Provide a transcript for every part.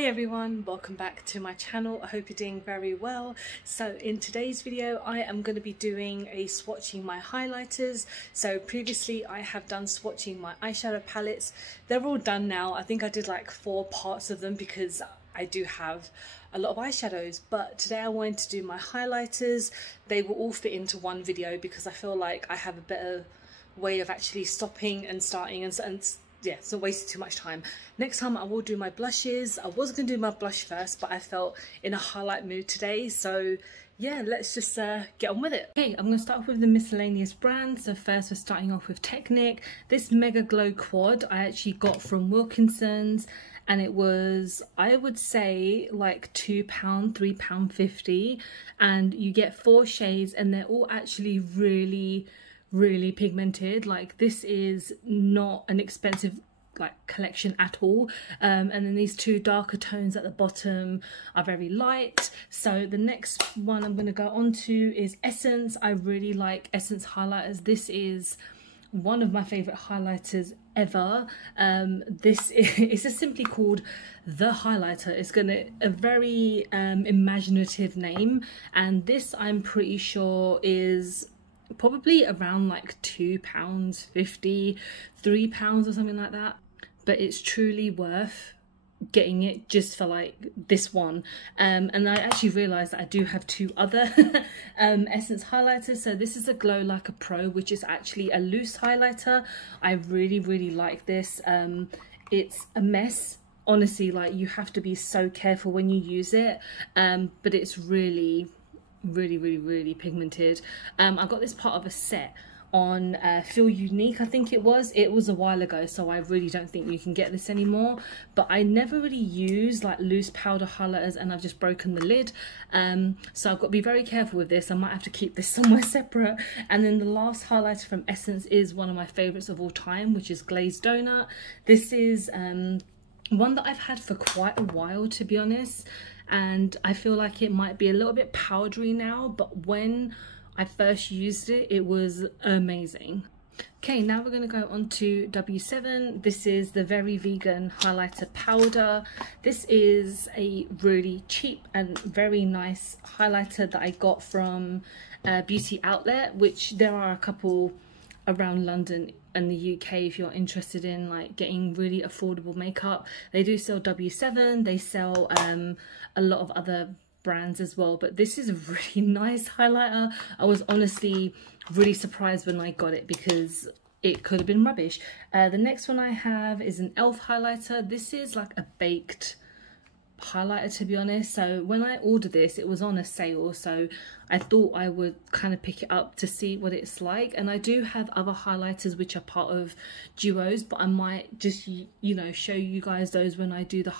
Hi everyone, welcome back to my channel. I hope you're doing very well. So in today's video I am going to be doing a swatching my highlighters. So previously I have done swatching my eyeshadow palettes. They're all done now. I think I did like 4 parts of them because I do have a lot of eyeshadows, but today I wanted to do my highlighters. They will all fit into one video because I feel like I have a better way of actually stopping and starting and yeah, it's not wasting too much time. Next time I will do my blushes. I was going to do my blush first, but I felt in a highlight mood today. So yeah, let's just get on with it. Okay, I'm going to start off with the miscellaneous brands. So first we're starting off with Technic. This Mega Glow Quad I actually got from Wilkinson's, and it was, I would say, like £2, £3.50, and you get 4 shades and they're all actually really pigmented. Like, this is not an expensive like collection at all, and then these 2 darker tones at the bottom are very light. So the next one I'm going to go on to is Essence. I really like Essence highlighters. This is one of my favorite highlighters ever. This is just simply called the highlighter. It's gonna a very imaginative name, and this I'm pretty sure is probably around like £2.50, £3 or something like that, but it's truly worth getting it just for like this one. And I actually realized that I do have 2 other Essence highlighters. So this is a Glow Like a Pro, which is actually a loose highlighter. I really like this. It's a mess, honestly. Like, you have to be so careful when you use it, but it's really pigmented. I got this part of a set on Feel Unique, I think it was a while ago, so I really don't think you can get this anymore. But I never really use like loose powder highlighters, and I've just broken the lid, so I've got to be very careful with this. I might have to keep this somewhere separate. And then the last highlighter from Essence is one of my favorites of all time, which is Glazed Donut. This is one that I've had for quite a while, to be honest, and I feel like it might be a little bit powdery now, but when I first used it, it was amazing. Okay, now we're going to go on to W7. This is the Very Vegan Highlighter Powder. This is a really cheap and very nice highlighter that I got from Beauty Outlet, which there are a couple around London and the UK if you're interested in like getting really affordable makeup. They do sell W7, they sell a lot of other brands as well, but this is a really nice highlighter. I was honestly really surprised when I got it because it could have been rubbish. The next one I have is an e.l.f. highlighter. This is like a baked highlighter, to be honest. So when I ordered this, it was on a sale, so I thought I would kind of pick it up to see what it's like. And I do have other highlighters which are part of duos, but I might just, you know, show you guys those when I do the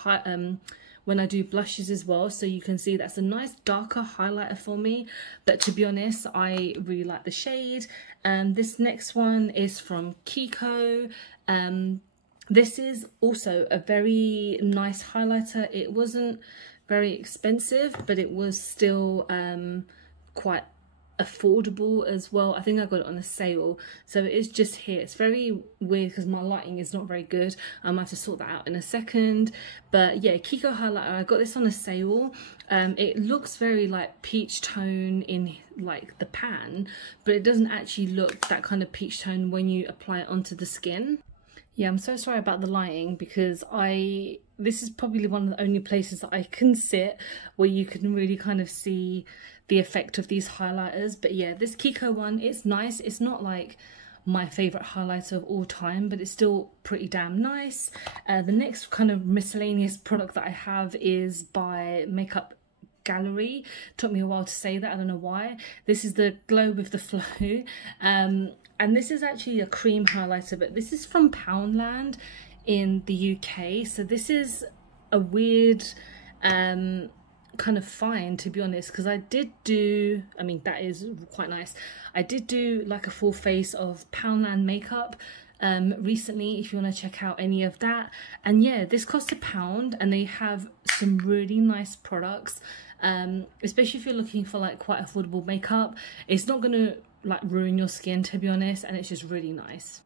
when I do blushes as well, so you can see that's a nice darker highlighter for me. But to be honest, I really like the shade. This next one is from KIKO. This is also a very nice highlighter. It wasn't very expensive, but it was still quite affordable as well. I think I got it on a sale, so it is just here. It's very weird because my lighting is not very good. I might have to sort that out in a second. But yeah, KIKO highlighter, I got this on a sale. It looks very like peach tone in like the pan, but it doesn't actually look that kind of peach tone when you apply it onto the skin. Yeah, I'm so sorry about the lighting because this is probably one of the only places that I can sit where you can really kind of see the effect of these highlighters. But yeah, this KIKO one, it's nice. It's not like my favorite highlighter of all time, but it's still pretty damn nice. The next kind of miscellaneous product that I have is by Makeup Gallery. Took me a while to say that, I don't know why. This is the Glow with the Flow, and this is actually a cream highlighter, but this is from Poundland in the UK. So this is a weird kind of find, to be honest, because I did do, I mean, that is quite nice. I did do like a full face of Poundland makeup recently, if you want to check out any of that. And yeah, this cost £1, and they have some really nice products, especially if you're looking for like quite affordable makeup. It's not gonna like ruin your skin, to be honest, and it's just really nice.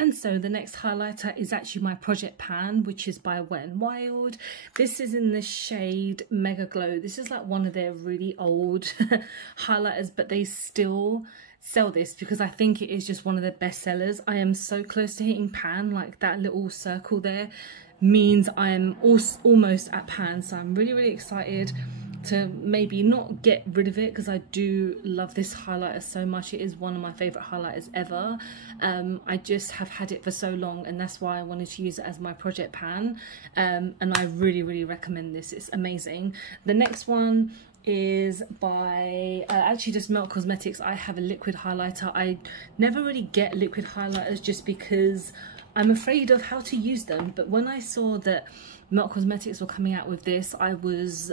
And so the next highlighter is actually my Project Pan, which is by Wet n Wild. This is in the shade Mega Glow. This is like one of their really old highlighters, but they still sell this because I think it is just one of their best sellers. I am so close to hitting pan, like that little circle there means I'm almost at pan. So I'm really, really excited to maybe not get rid of it because I do love this highlighter so much. It is one of my favorite highlighters ever. I just have had it for so long, and that's why I wanted to use it as my Project Pan, and I really, really recommend this. It's amazing. The next one is by actually just Melt Cosmetics. I have a liquid highlighter. I never really get liquid highlighters just because I'm afraid of how to use them, but when I saw that Melt Cosmetics were coming out with this, I was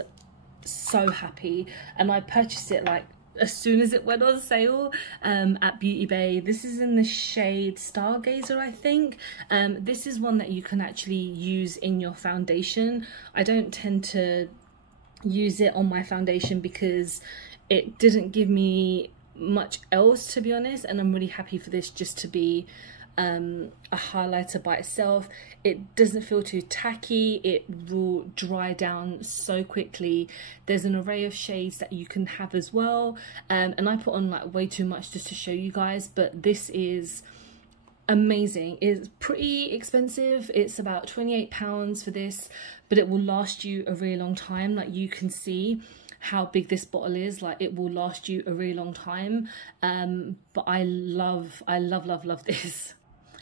so happy, and I purchased it like as soon as it went on sale at Beauty Bay. This is in the shade Stargazer, I think. This is one that you can actually use in your foundation. I don't tend to use it on my foundation because it didn't give me much else, to be honest, and I'm really happy for this just to be a highlighter by itself. It doesn't feel too tacky. It will dry down so quickly. There's an array of shades that you can have as well, and I put on like way too much just to show you guys, but this is amazing. It's pretty expensive. It's about £28 for this, but it will last you a really long time. Like, you can see how big this bottle is. Like, it will last you a really long time. But I love this.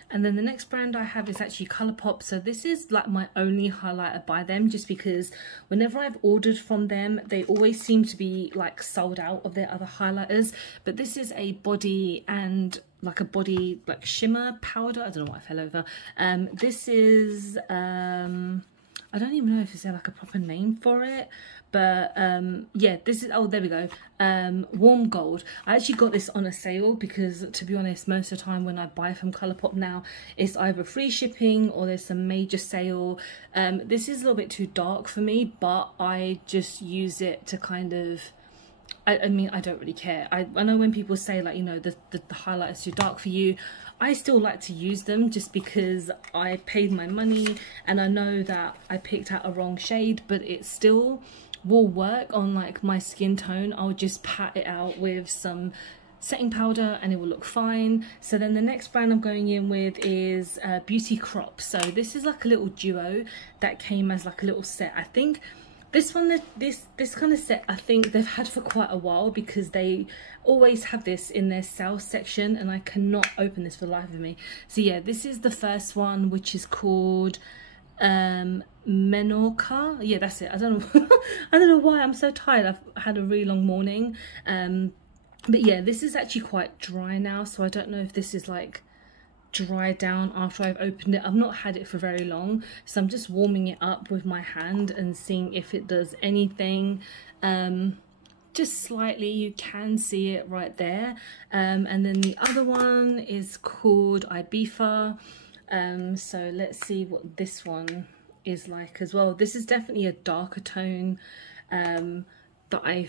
And then the next brand I have is actually Colourpop. So this is like my only highlighter by them, just because whenever I've ordered from them, they always seem to be like sold out of their other highlighters. But this is a body and like a body like shimmer powder. I don't know what I fell over. This is I don't even know if there's like a proper name for it, but yeah, this is, oh, there we go, Warm Gold. I actually got this on a sale because, to be honest, most of the time when I buy from Colourpop now, it's either free shipping or there's some major sale. This is a little bit too dark for me, but I just use it to kind of, I mean, I don't really care. I know when people say, like, you know, the highlight is too dark for you, I still like to use them just because I paid my money and I know that I picked out a wrong shade, but it still will work on like my skin tone. I'll just pat it out with some setting powder and it will look fine. So then the next brand I'm going in with is Beauty Crop. So this is like a little duo that came as like a little set. I think this one, this kind of set, I think they've had for quite a while because they always have this in their sales section and I cannot open this for the life of me. So yeah, this is the first one, which is called Menorca. Yeah, that's it. I don't know I don't know why I'm so tired. I've had a really long morning. But yeah, this is actually quite dry now, so I don't know if this is like dried down after I've opened it. I've not had it for very long, so I'm just warming it up with my hand and seeing if it does anything. Just slightly, you can see it right there. And then the other one is called Ibiza. So let's see what this one is like as well. This is definitely a darker tone, but I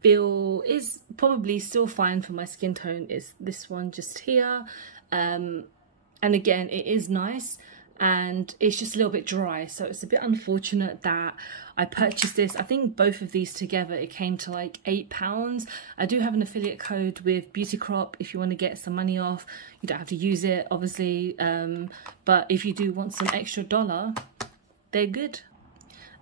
feel is probably still fine for my skin tone. Is this one just here. And again, it is nice and it's just a little bit dry, so it's a bit unfortunate that I purchased this. I think both of these together it came to like £8. I do have an affiliate code with Beauty Crop if you want to get some money off. You don't have to use it, obviously, but if you do want some extra dollar, they're good.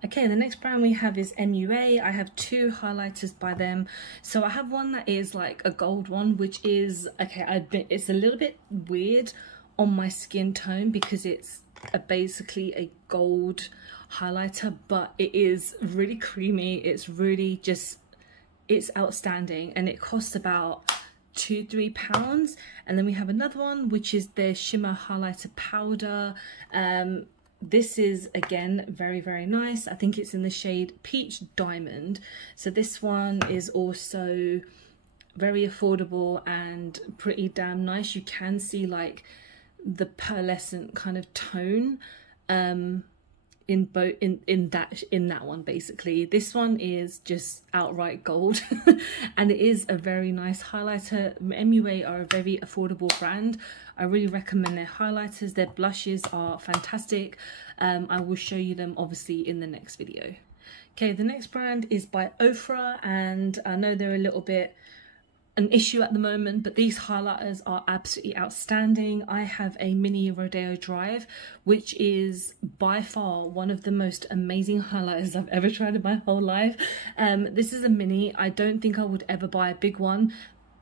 Okay, the next brand we have is MUA. I have two highlighters by them. So I have one that is like a gold one, which is, okay, I admit it's a little bit weird on my skin tone because it's basically a gold highlighter, but it is really creamy. It's really just, it's outstanding, and it costs about £2-3. And then we have another one, which is their shimmer highlighter powder. This is again very, very nice. I think it's in the shade Peach Diamond. So this one is also very affordable and pretty damn nice. You can see like the pearlescent kind of tone in both in that one. Basically, this one is just outright gold and it is a very nice highlighter. MUA are a very affordable brand. I really recommend their highlighters. Their blushes are fantastic. I will show you them obviously in the next video. Okay, the next brand is by Ofra, and I know they're a little bit an issue at the moment, but these highlighters are absolutely outstanding. I have a mini Rodeo Drive, which is by far one of the most amazing highlighters I've ever tried in my whole life. This is a mini. I don't think I would ever buy a big one.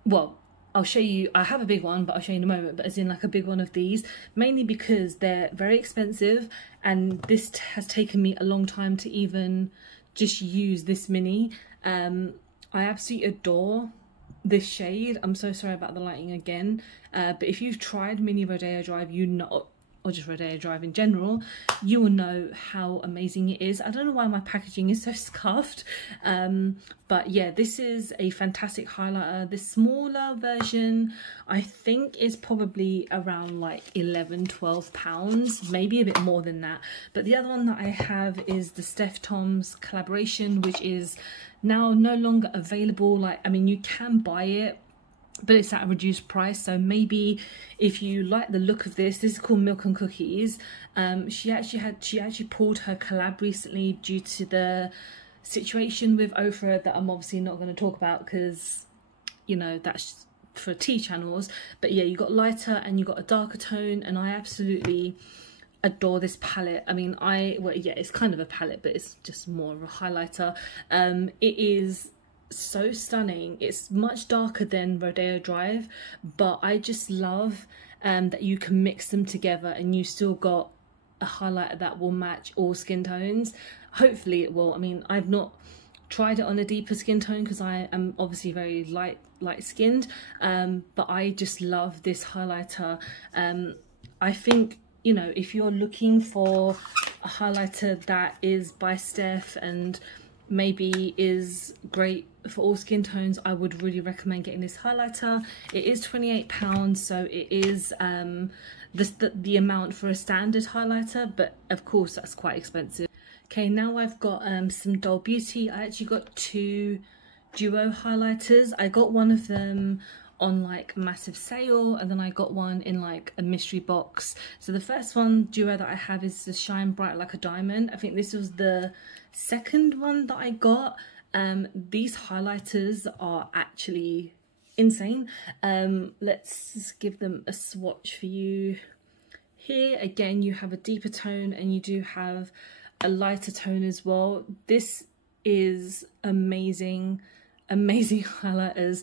Well, I'll show you, I have a big one, but I'll show you in a moment, but as in like a big one of these, mainly because they're very expensive, and this has taken me a long time to even just use this mini. I absolutely adore this shade. I'm so sorry about the lighting again, but if you've tried mini Rodeo Drive, you know, or just Rodeo Drive in general, you will know how amazing it is. I don't know why my packaging is so scuffed, but yeah, this is a fantastic highlighter. The smaller version I think is probably around like £11–12, maybe a bit more than that, but the other one that I have is the Steph Tom's collaboration, which is now no longer available. Like, I mean, you can buy it, but it's at a reduced price. So maybe if you like the look of this is called Milk and Cookies. She actually pulled her collab recently due to the situation with Ofra that I'm obviously not going to talk about because, you know, that's for tea channels. But yeah, you got lighter and you got a darker tone, and I absolutely adore this palette. I mean, well, yeah, it's kind of a palette, but it's just more of a highlighter. It is so stunning. It's much darker than Rodeo Drive, but I just love that you can mix them together and you still got a highlighter that will match all skin tones. Hopefully it will. I mean, I've not tried it on a deeper skin tone because I am obviously very light skinned, but I just love this highlighter. I think, you know, if you're looking for a highlighter that is by Steph and maybe is great for all skin tones, I would really recommend getting this highlighter. It is £28, so it is the amount for a standard highlighter, but of course that's quite expensive. Okay, now I've got some Doll Beauty. I actually got two duo highlighters. I got one of them on like massive sale, and then I got one in like a mystery box. So the first one duo that I have is the Shine Bright Like a Diamond. I think this was the second one that I got. These highlighters are actually insane. Let's just give them a swatch for you. Here again you have a deeper tone and you do have a lighter tone as well. This is amazing highlighters.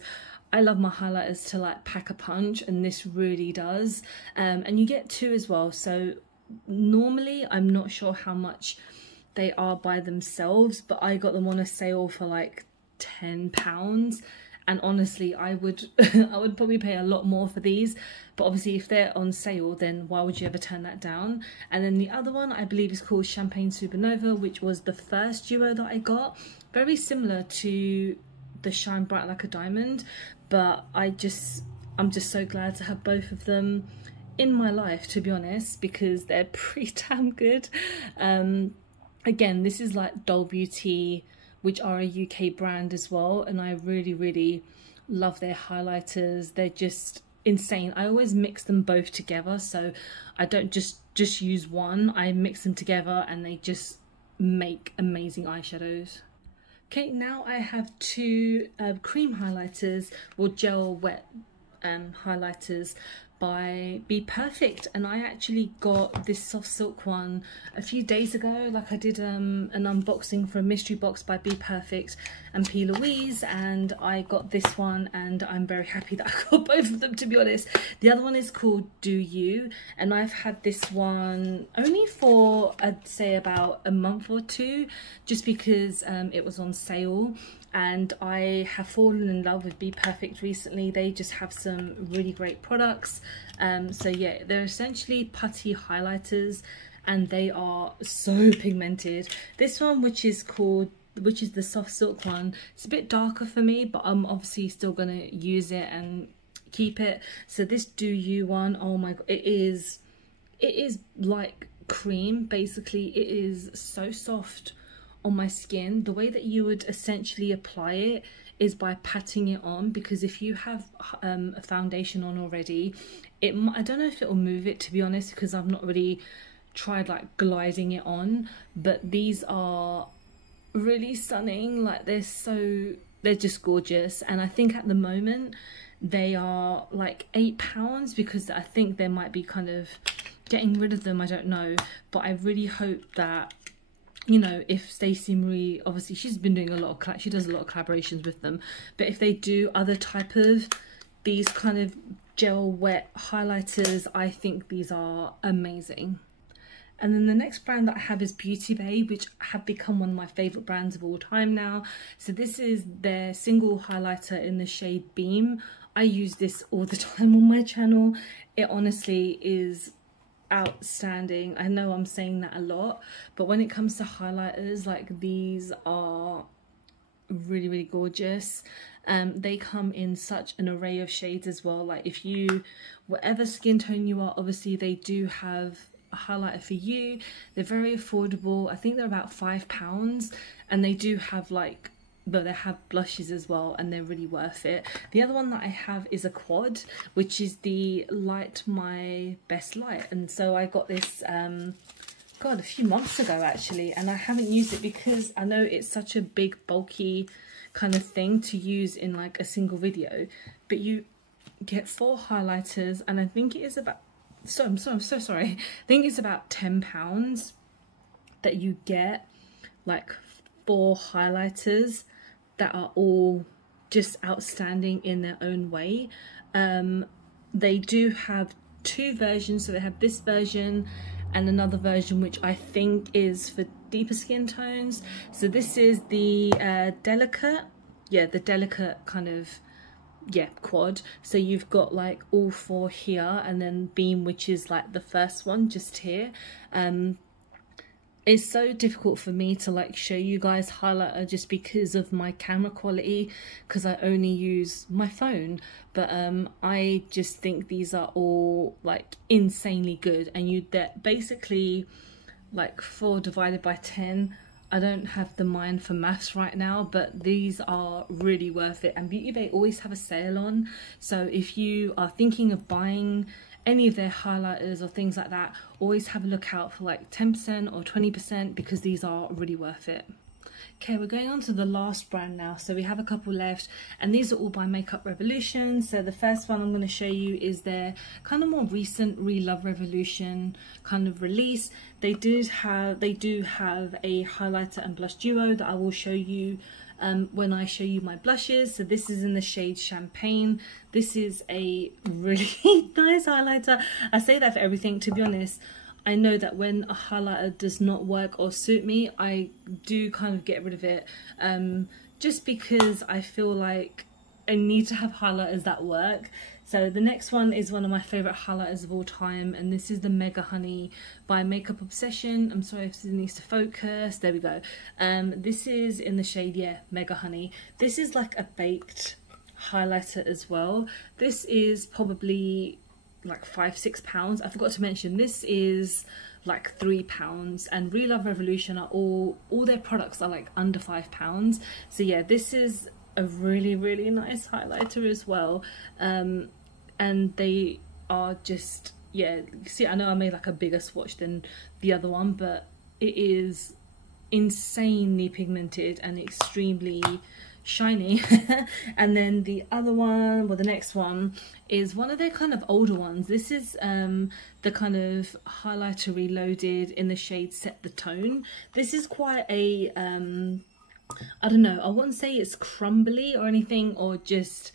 I love my highlighters to like pack a punch, and this really does. And you get two as well, so normally I'm not sure how much they are by themselves, but I got them on a sale for like £10, and honestly I would I would probably pay a lot more for these, but obviously if they're on sale, then why would you ever turn that down? And then the other one I believe is called Champagne Supernova, which was the first duo that I got. Very similar to the Shine Bright Like a Diamond, but I'm just so glad to have both of them in my life, to be honest, because they're pretty damn good. Again, this is like Doll Beauty, which are a UK brand as well, and I really love their highlighters. They're just insane. I always mix them both together, so I don't just use one. I mix them together and they just make amazing eyeshadows. Okay, now I have two cream highlighters, or gel wet highlighters by Be Perfect, and I actually got this soft silk one a few days ago. Like, I did an unboxing for a mystery box by Be Perfect and P. Louise, and I got this one, and I'm very happy that I got both of them, to be honest. The other one is called Do You, and I've had this one only for I'd say about a month or two, just because it was on sale. And I have fallen in love with Be Perfect recently. They just have some really great products. So yeah, they're essentially putty highlighters, and they are so pigmented. This one, which is the soft silk one, it's a bit darker for me, but I'm obviously still gonna use it and keep it. So this Do You one, oh my god, it is like cream. Basically, it is so soft on my skin. The way that you would essentially apply it is by patting it on, because if you have a foundation on already, I don't know if it will move it, to be honest, because I've not really tried like gliding it on. But these are really stunning. Like they're just gorgeous, and I think at the moment they are like £8, because I think they might be kind of getting rid of them, I don't know. But I really hope that, you know, if Stacey Marie, obviously she's been doing a lot of she does a lot of collaborations with them, but if they do other type of these kind of gel wet highlighters, I think these are amazing. And then the next brand that I have is Beauty Bay, which have become one of my favourite brands of all time now. So this is their single highlighter in the shade Beam. I use this all the time on my channel. It honestly is outstanding. I know I'm saying that a lot, but when it comes to highlighters, like, these are really, really gorgeous. They come in such an array of shades as well. Like, if you, whatever skin tone you are, obviously they do have a highlighter for you. They're very affordable. I think they're about £5, and they do have like, but they have blushes as well, and they're really worth it. The other one that I have is a quad, which is the Light My Best Light, and so I got this God, a few months ago actually, and I haven't used it because I know it's such a big bulky kind of thing to use in like a single video. But you get 4 highlighters, and I think it is about, I'm so sorry, I think it's about £10 that you get like 4 highlighters that are all just outstanding in their own way. They do have 2 versions, so they have this version and another version which I think is for deeper skin tones. So this is the delicate, the delicate kind of quad. So you've got like all 4 here, and then Beam, which is like the first one just here. It's so difficult for me to like show you guys highlighter just because of my camera quality, because I only use my phone. But I just think these are all like insanely good, and they're basically like 4 divided by 10. I don't have the mind for maths right now, but these are really worth it. And Beauty Bay always have a sale on, so if you are thinking of buying any of their highlighters or things like that, always have a look out for like 10% or 20%, because these are really worth it. Okay, we're going on to the last brand now. So we have a couple left, and these are all by Makeup Revolution. So the first one I'm going to show you is their kind of more recent Love Revolution kind of release. They do have a highlighter and blush duo that I will show you when I show you my blushes. So this is in the shade Champagne. This is a really nice highlighter. I say that for everything, to be honest. I know that when a highlighter does not work or suit me, I do kind of get rid of it, just because I feel like I need to have highlighters that work. So the next one is one of my favourite highlighters of all time, and this is the Mega Honey by Makeup Obsession. I'm sorry if this needs to focus. There we go. This is in the shade, Mega Honey. This is like a baked highlighter as well. This is probably like £5–6. I forgot to mention this is like £3, and Love Revolution are all their products are like under £5. So yeah, this is a really, really nice highlighter as well. And they are just, see, I know I made like a bigger swatch than the other one, but it is insanely pigmented and extremely shiny. And then the other one, well, the next one is one of their kind of older ones. This is the kind of highlighter Reloaded in the shade Set the Tone. This is quite a I don't know, I wouldn't say it's crumbly or anything, or just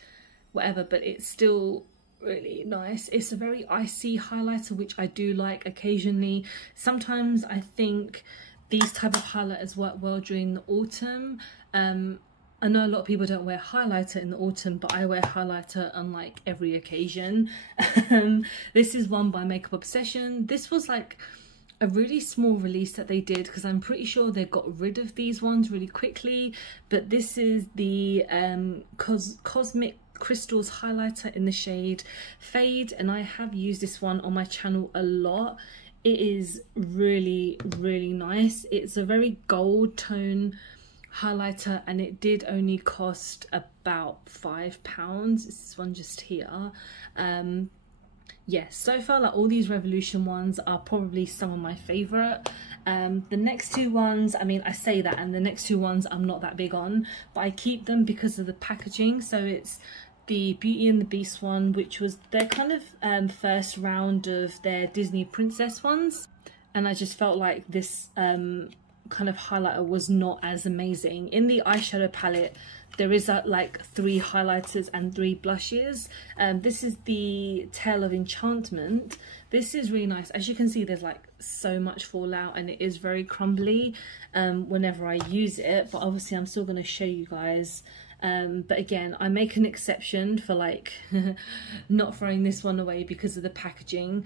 whatever, but it's still really nice. It's a very icy highlighter, which I do like occasionally. Sometimes I think these type of highlighters work well during the autumn. I know a lot of people don't wear highlighter in the autumn, but I wear highlighter on like every occasion. This is one by Makeup Obsession. This was like a really small release that they did, because I'm pretty sure they got rid of these ones really quickly. But this is the Cosmic Crystals highlighter in the shade Fade, and I have used this one on my channel a lot. it is really, really nice. It's a very gold tone highlighter, and it did only cost about £5. This one just here. Yes, so far like all these Revolution ones are probably some of my favorite. The next two ones, I mean, I say that, and the next two ones I'm not that big on, but I keep them because of the packaging. So it's the Beauty and the Beast one, which was their kind of first round of their Disney princess ones, and I just felt like this kind of highlighter was not as amazing. In the eyeshadow palette there is like 3 highlighters and 3 blushes. This is the Tale of Enchantment. This is really nice. As you can see, there's like so much fallout and it is very crumbly whenever I use it, but obviously I'm still going to show you guys. But again, I make an exception for like not throwing this one away because of the packaging.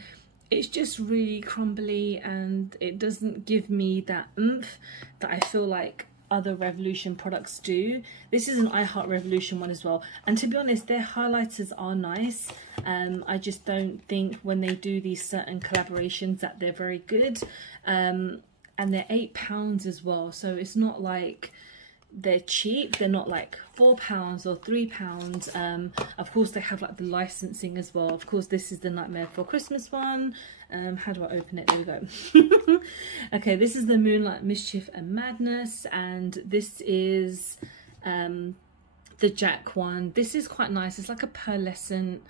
It's just really crumbly and it doesn't give me that oomph that I feel like other Revolution products do. This is an I Heart Revolution one as well, and to be honest, their highlighters are nice. I just don't think when they do these certain collaborations that they're very good. And they're £8 as well, so it's not like they're cheap. They're not like £4 or £3. Of course they have like the licensing as well. Of course this is the Nightmare Before Christmas one. How do I open it? There we go. Okay, this is the Moonlight Mischief and Madness, and this is the Jack one. This is quite nice. It's like a pearlescent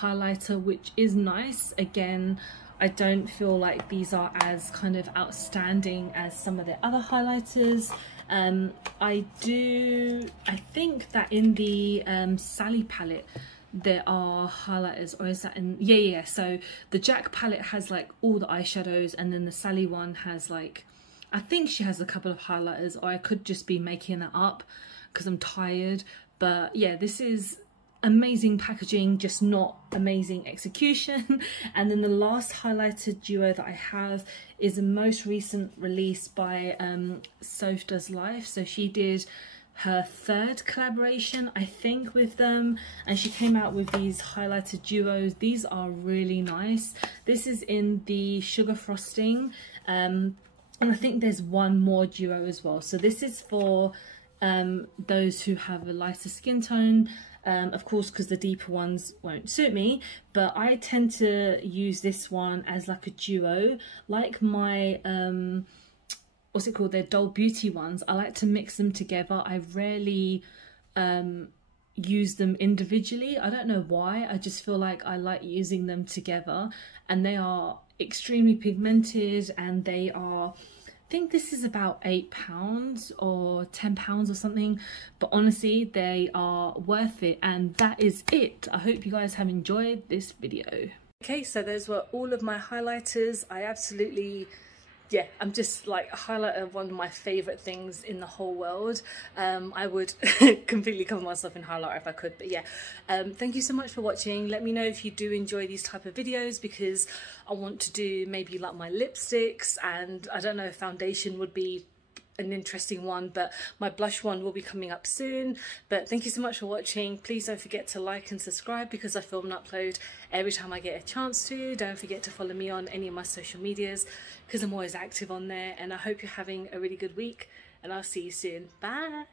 highlighter, which is nice. Again, I don't feel like these are as kind of outstanding as some of the other highlighters. I think that in the Sally palette there are highlighters, or is that in, yeah, so the Jack palette has like all the eyeshadows, and then the Sally one has like, I think she has a couple of highlighters, or I could just be making that up because I'm tired. But yeah, this is amazing packaging, just not amazing execution. And then the last highlighter duo that I have is a most recent release by Soph Does Life. So she did her 3rd collaboration, I think, with them, and she came out with these highlighter duos. These are really nice. This is in the Sugar Frosting, and I think there's one more duo as well. So this is for those who have a lighter skin tone. Of course, because the deeper ones won't suit me, but I tend to use this one as like a duo, like my what's it called, their Doll Beauty ones. I like to mix them together. I rarely use them individually. I don't know why, I just feel like I like using them together, and they are extremely pigmented, and they are, I think this is about £8 or £10 or something, but honestly they are worth it. And that is it. I hope you guys have enjoyed this video. Okay, so those were all of my highlighters. I absolutely, yeah, I'm just like, a highlighter, one of my favorite things in the whole world. I would completely cover myself in highlighter if I could, but yeah. Thank you so much for watching. Let me know if you do enjoy these type of videos, because I want to do maybe like my lipsticks, and I don't know if foundation would be an interesting one, but my blush one will be coming up soon. But thank you so much for watching. Please don't forget to like and subscribe, because I film and upload every time I get a chance to. Don't forget to follow me on any of my social medias, because I'm always active on there. And I hope you're having a really good week, and I'll see you soon. Bye.